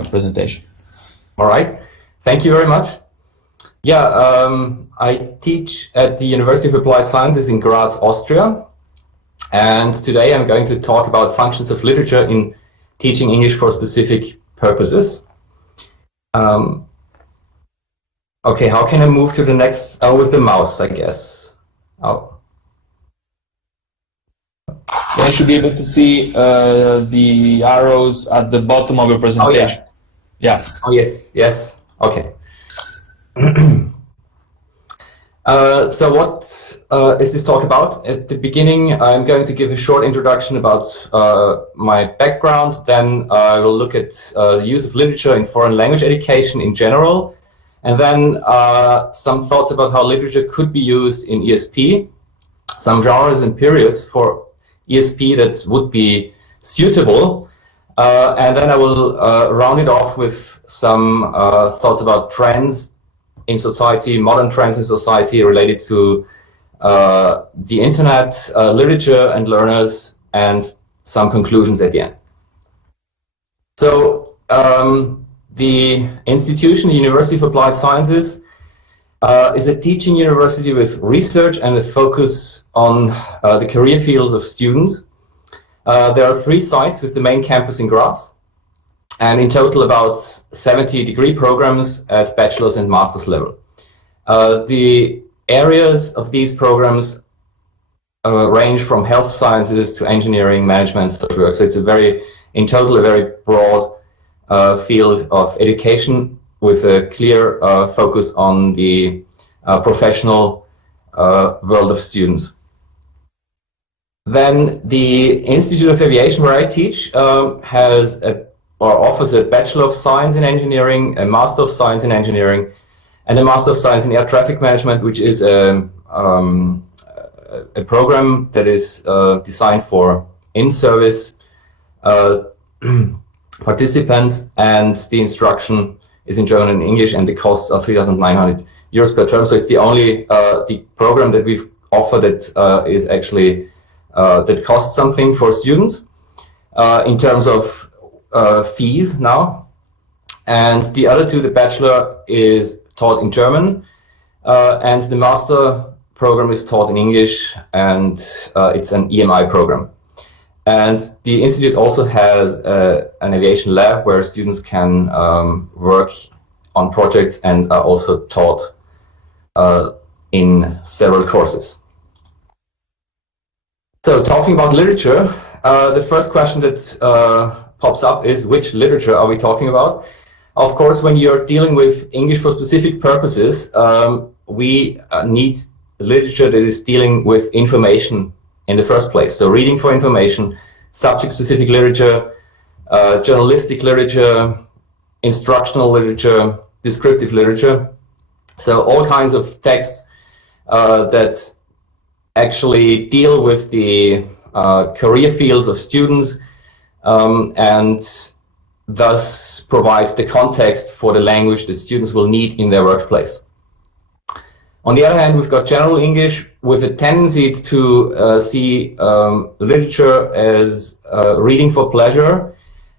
presentation. All right, thank you very much. Yeah, I teach at the University of Applied Sciences in Graz, Austria. And today I'm going to talk about functions of literature in teaching English for specific purposes. Okay, how can I move to the next? Oh, with the mouse, I guess. Oh. Yeah, you should be able to see the arrows at the bottom of your presentation. Oh, yeah. Yeah. Oh, yes. Okay. So what is this talk about? At the beginning, I'm going to give a short introduction about my background. Then I will look at the use of literature in foreign language education in general. And then some thoughts about how literature could be used in ESP, some genres and periods for ESP that would be suitable. And then I will round it off with some thoughts about trends in society, modern trends in society related to the internet, literature and learners, and some conclusions at the end. So the institution, the University of Applied Sciences, is a teaching university with research and a focus on the career fields of students. There are 3 sites with the main campus in Graz, and in total about 70 degree programs at bachelor's and master's level. The areas of these programs range from health sciences to engineering, management, social work. So it's in total a very broad field of education with a clear focus on the professional world of students. Then the Institute of Aviation, where I teach, offers a Bachelor of Science in Engineering, a Master of Science in Engineering, and a Master of Science in Air Traffic Management, which is a program that is designed for in-service participants, and the instruction is in German and English, and the costs are 3,900 euros per term. So it's the only the program that we've offered that is actually that costs something for students in terms of fees now. And the other 2, the bachelor is taught in German, and the master program is taught in English, and it's an EMI program. And the institute also has an aviation lab where students can work on projects and are also taught in several courses. So talking about literature, the first question that pops up is, which literature are we talking about? Of course, when you're dealing with English for specific purposes, we need literature that is dealing with information in the first place. So reading for information, subject-specific literature, journalistic literature, instructional literature, descriptive literature. So all kinds of texts that actually deal with the career fields of students and thus provide the context for the language that students will need in their workplace. On the other hand, we've got general English with a tendency to see literature as reading for pleasure.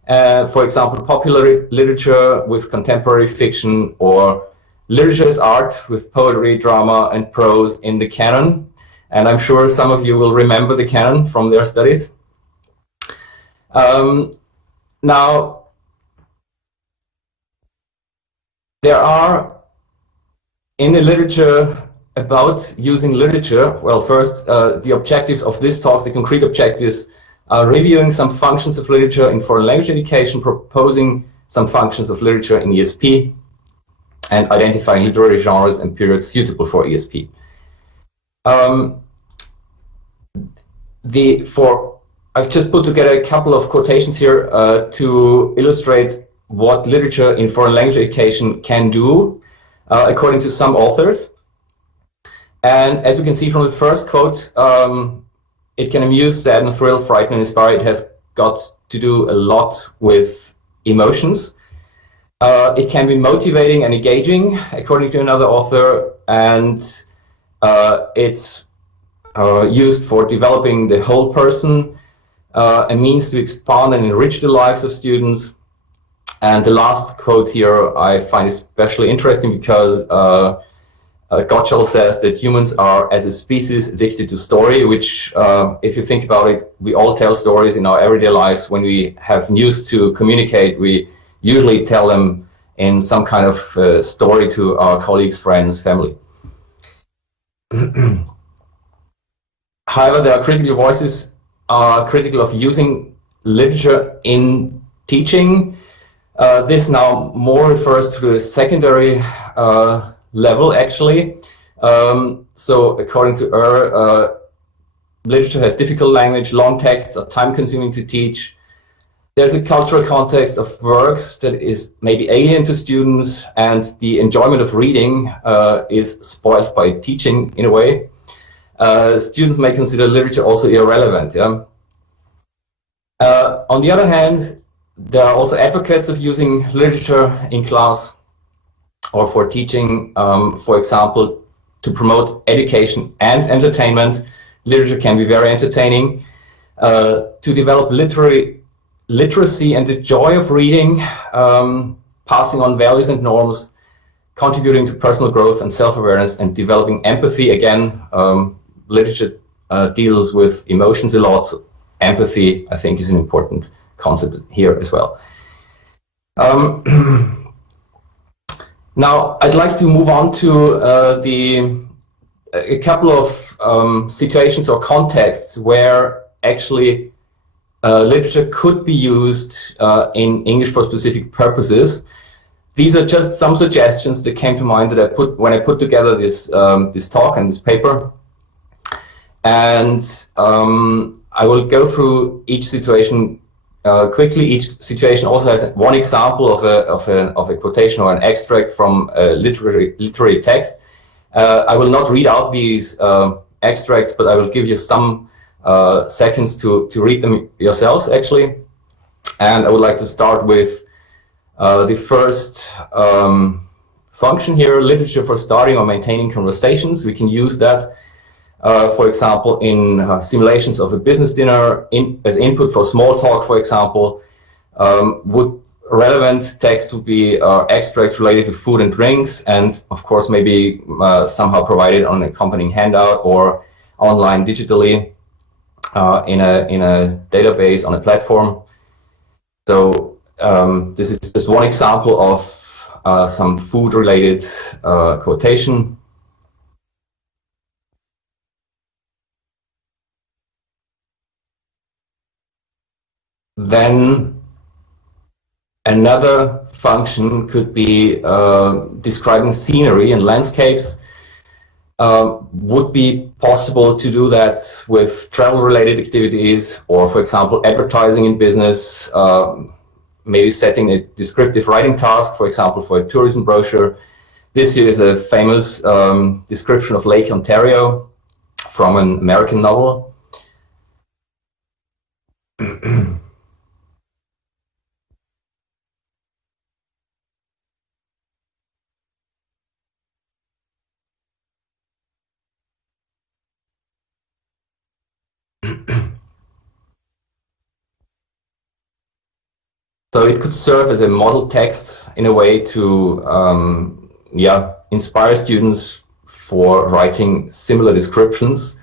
For example, popular literature with contemporary fiction, or literature as art with poetry, drama, and prose in the canon. And I'm sure some of you will remember the canon from their studies. Now, there are in the literature about using literature, well, first, the objectives of this talk, the concrete objectives, are reviewing some functions of literature in foreign language education, proposing some functions of literature in ESP, and identifying literary genres and periods suitable for ESP. I've just put together a couple of quotations here to illustrate what literature in foreign language education can do, according to some authors. And as you can see from the first quote, it can amuse, sadden, thrill, frighten, and inspire. It has got to do a lot with emotions. It can be motivating and engaging, according to another author, and it's used for developing the whole person, a means to expand and enrich the lives of students, And the last quote here I find especially interesting because Gottschall says that humans are, as a species, addicted to story, which, if you think about it, we all tell stories in our everyday lives. When we have news to communicate, we usually tell them in some kind of story to our colleagues, friends, family. However, there are critical voices critical of using literature in teaching. This now more refers to the secondary level, actually. So according to literature has difficult language, long texts are time-consuming to teach. There's a cultural context of works that is maybe alien to students, and the enjoyment of reading is spoiled by teaching in a way. Students may consider literature also irrelevant. Yeah? On the other hand, there are also advocates of using literature in class or for teaching. For example, to promote education and entertainment, literature can be very entertaining. To develop literacy and the joy of reading, passing on values and norms, contributing to personal growth and self-awareness, and developing empathy. Again, literature deals with emotions a lot. So empathy, I think, is an important concept here as well. Now, I'd like to move on to a couple of situations or contexts where actually literature could be used in English for specific purposes. These are just some suggestions that came to mind that I put when I put together this this talk and this paper. And I will go through each situation quickly. Each situation also has one example of a quotation or an extract from a literary text. I will not read out these extracts, but I will give you some seconds to read them yourselves, actually. And I would like to start with the first function here, literature for starting or maintaining conversations. We can use that, for example, in simulations of a business dinner, as input for small talk, for example. Relevant text would be extracts related to food and drinks, and of course maybe somehow provided on an accompanying handout or online digitally in a database on a platform. So this is just one example of some food-related quotation. Then another function could be describing scenery and landscapes. Would be possible to do that with travel-related activities, or, for example, advertising in business, maybe setting a descriptive writing task, for example, for a tourism brochure. This here is a famous description of Lake Ontario from an American novel. So it could serve as a model text in a way to inspire students for writing similar descriptions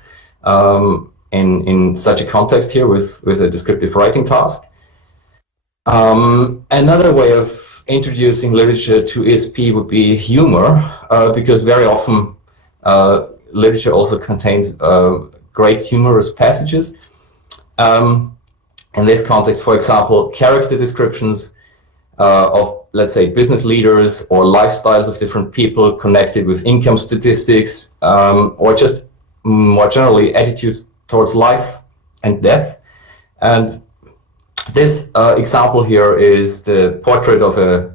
in such a context here with a descriptive writing task. Another way of introducing literature to ESP would be humor, because very often literature also contains great humorous passages. In this context, for example, character descriptions of, let's say, business leaders or lifestyles of different people connected with income statistics, or just more generally attitudes towards life and death. And this example here is the portrait of a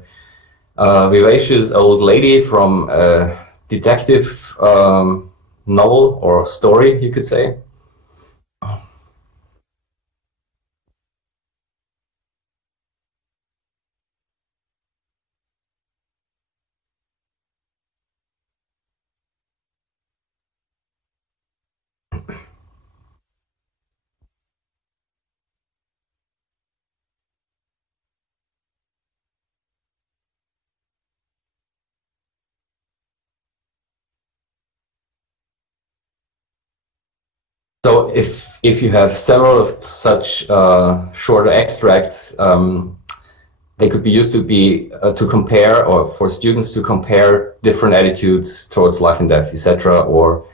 vivacious old lady from a detective novel or story, you could say. So if you have several of such shorter extracts, they could be used to compare, or for students to compare different attitudes towards life and death, etc., or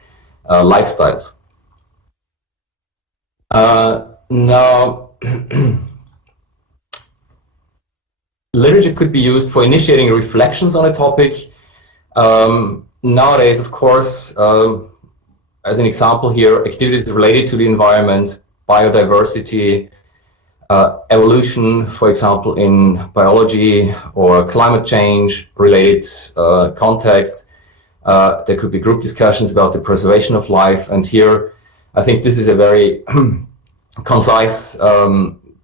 lifestyles. Now, literature could be used for initiating reflections on a topic. Nowadays, of course, as an example here, activities related to the environment, biodiversity, evolution, for example, in biology, or climate change related contexts. There could be group discussions about the preservation of life. And here, I think this is a very concise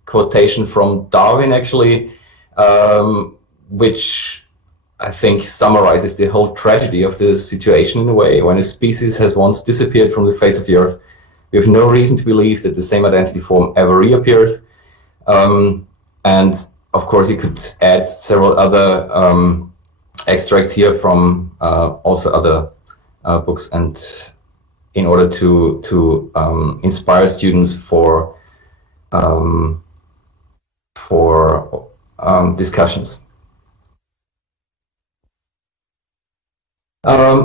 quotation from Darwin, actually, which I think summarizes the whole tragedy of the situation in a way. When a species has once disappeared from the face of the earth, we have no reason to believe that the same identity form ever reappears. And of course, you could add several other extracts here from also other books, and in order to inspire students for discussions.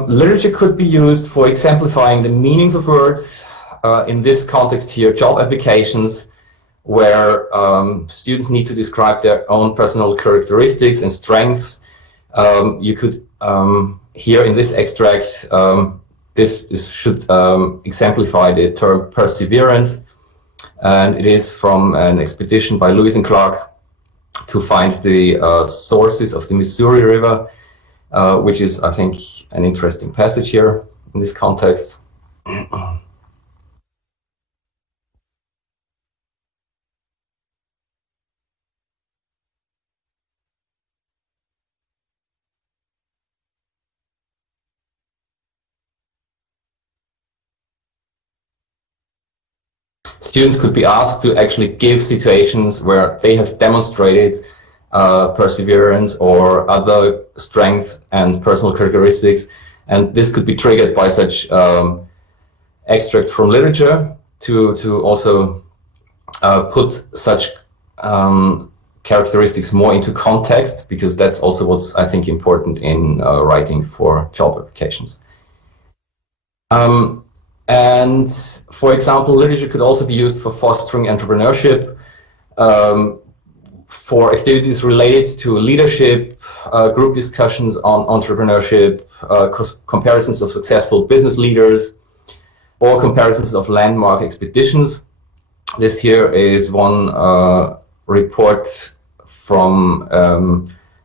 Literature could be used for exemplifying the meanings of words. In this context here, job applications, where students need to describe their own personal characteristics and strengths. You could, here in this extract, this should exemplify the term perseverance, and it is from an expedition by Lewis and Clark to find the sources of the Missouri River, which is, I think, an interesting passage here in this context. Students could be asked to actually give situations where they have demonstrated perseverance or other strength and personal characteristics, and this could be triggered by such extracts from literature to also put such characteristics more into context, because that's also what's, I think, important in writing for job applications. And for example, literature could also be used for fostering entrepreneurship, for activities related to leadership, group discussions on entrepreneurship, comparisons of successful business leaders, or comparisons of landmark expeditions. This here is one report from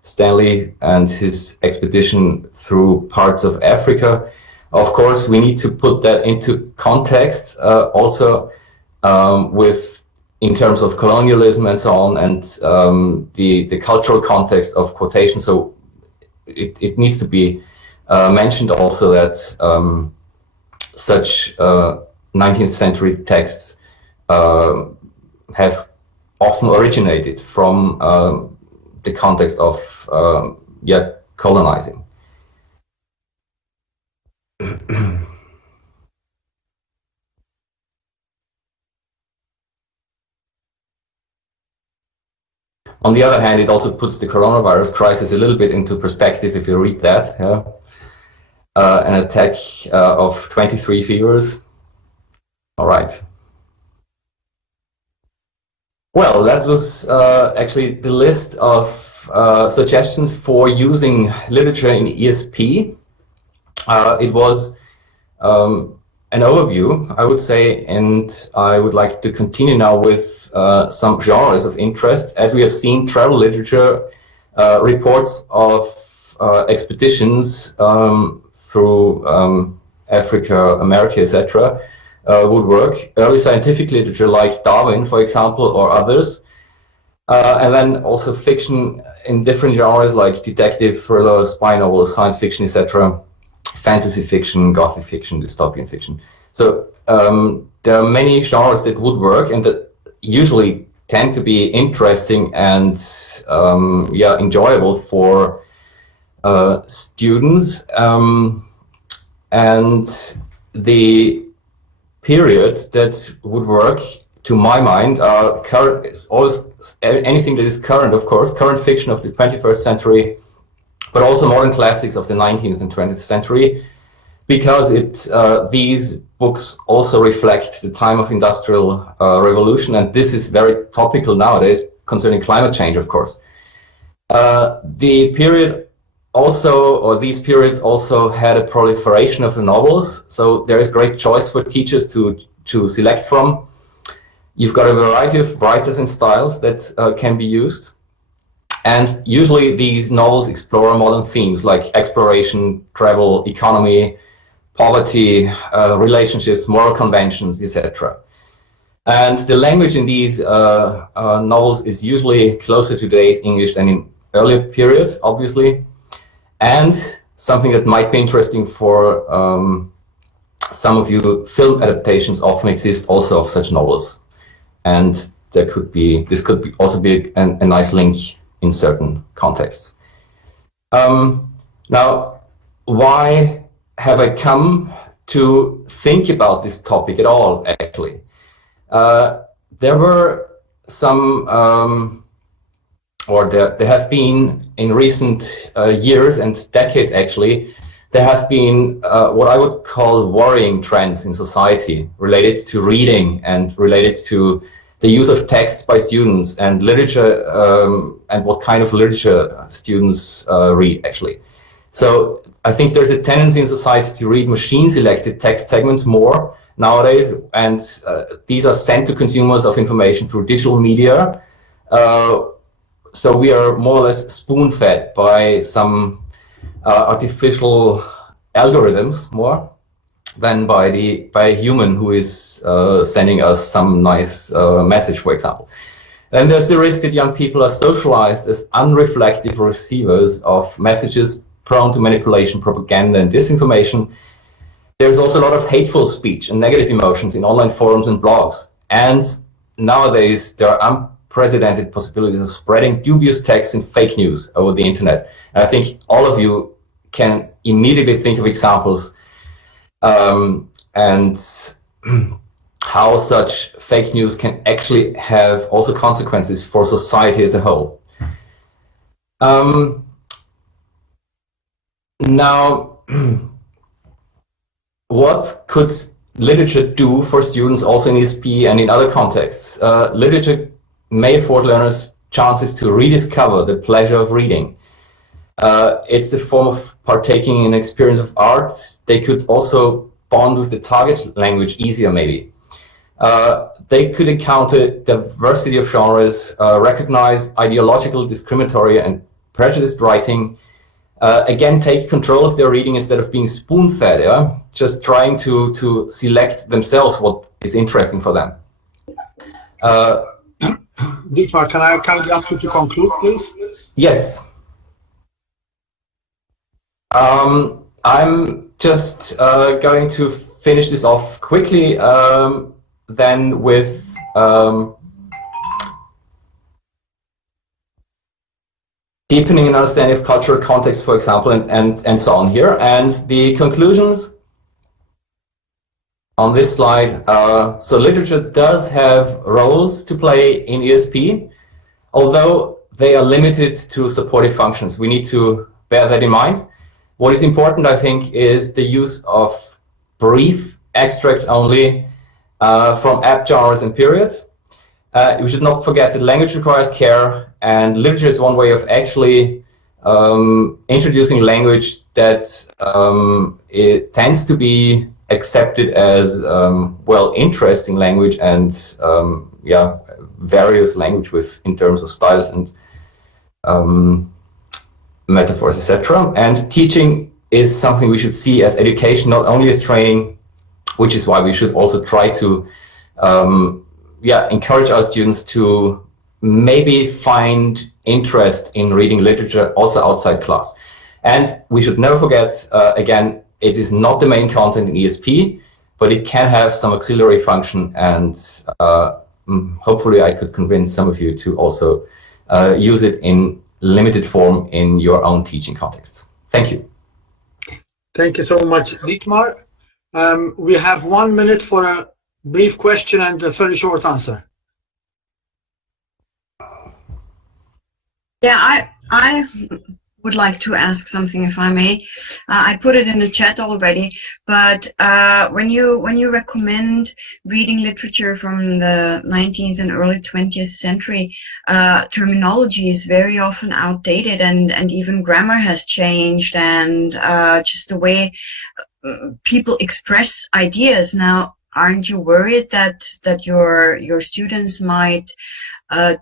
Stanley and his expedition through parts of Africa. Of course, we need to put that into context also with, in terms of colonialism and so on, and the cultural context of quotation. So it needs to be mentioned also that such 19th century texts have often originated from the context of colonizing. On the other hand, it also puts the coronavirus crisis a little bit into perspective if you read that. Yeah? An attack of 23 fevers. All right. Well, that was actually the list of suggestions for using literature in ESP. It was an overview, I would say, and I would like to continue now with some genres of interest. As we have seen, travel literature, reports of expeditions through Africa, America, etc., would work. Early scientific literature like Darwin, for example, or others. And then also fiction in different genres like detective, thriller, spy novels, science fiction, etc., fantasy fiction, gothic fiction, dystopian fiction. So there are many genres that would work and that usually tend to be interesting and enjoyable for students. And the period that would work, to my mind, are anything that is current, of course, current fiction of the 21st century, but also modern classics of the 19th and 20th century, because these books also reflect the time of industrial revolution, and this is very topical nowadays concerning climate change, of course. The period also, or these periods also had a proliferation of the novels, so there is great choice for teachers to select from. You've got a variety of writers and styles that can be used. And usually these novels explore modern themes like exploration, travel, economy, poverty, relationships, moral conventions, etc. And the language in these novels is usually closer to today's English than in earlier periods, obviously. And something that might be interesting for some of you, film adaptations often exist also of such novels. And this could also be a nice link in certain contexts. Now, why have I come to think about this topic at all, actually? There were some, there have been in recent years and decades, actually, there have been what I would call worrying trends in society related to reading and related to the use of texts by students and literature, and what kind of literature students read, actually. So I think there's a tendency in society to read machine-selected text segments more nowadays, and these are sent to consumers of information through digital media. So we are more or less spoon-fed by some artificial algorithms more than by a human who is sending us some nice message, for example. And there's the risk that young people are socialized as unreflective receivers of messages prone to manipulation, propaganda, and disinformation. There's also a lot of hateful speech and negative emotions in online forums and blogs. And nowadays, there are unprecedented possibilities of spreading dubious texts and fake news over the internet. And I think all of you can immediately think of examples and how such fake news can actually have also consequences for society as a whole. Now, what could literature do for students also in ESP and in other contexts? Literature may afford learners chances to rediscover the pleasure of reading. It's a form of partaking in experience of art. They could also bond with the target language easier, maybe. They could encounter diversity of genres, recognize ideological, discriminatory, and prejudiced writing. Again, take control of their reading instead of being spoon-fed, just trying to select themselves what is interesting for them. Dietmar, can I kindly ask you to conclude, please? Yes. I'm just going to finish this off quickly, then with deepening an understanding of cultural context, for example, and so on here. And the conclusions on this slide. So literature does have roles to play in ESP, although they are limited to supportive functions. We need to bear that in mind. What is important, I think, is the use of brief extracts only from apt genres and periods. We should not forget that language requires care, and literature is one way of actually introducing language that it tends to be accepted as well, interesting language and various language in terms of styles and metaphors, etc. And teaching is something we should see as education, not only as training, which is why we should also try to encourage our students to maybe find interest in reading literature also outside class. And we should never forget, again, it is not the main content in ESP, but it can have some auxiliary function, and hopefully I could convince some of you to also use it in limited form in your own teaching contexts. Thank you. Thank you so much, Dietmar. We have 1 minute for a brief question and a very short answer. Yeah, I would like to ask something, if I may. I put it in the chat already, but when you recommend reading literature from the 19th and early 20th century, terminology is very often outdated, and even grammar has changed, and just the way people express ideas now. Aren't you worried that your students might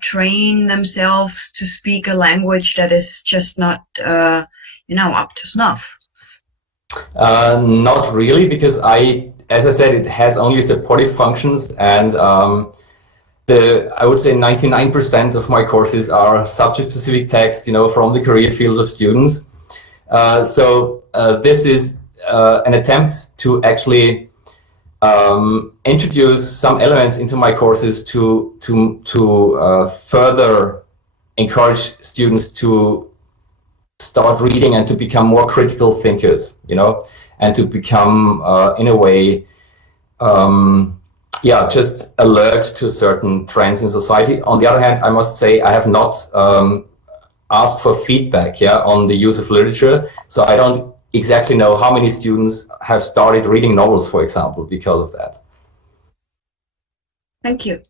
train themselves to speak a language that is just not, up to snuff? Not really, because as I said, it has only supportive functions, and I would say 99% of my courses are subject-specific text, from the career fields of students. So this is an attempt to actually introduce some elements into my courses to further encourage students to start reading and to become more critical thinkers, and to become in a way, just alert to certain trends in society. On the other hand, I must say I have not asked for feedback on the use of literature, so I don't exactly know how many students have started reading novels, for example, because of that. Thank you.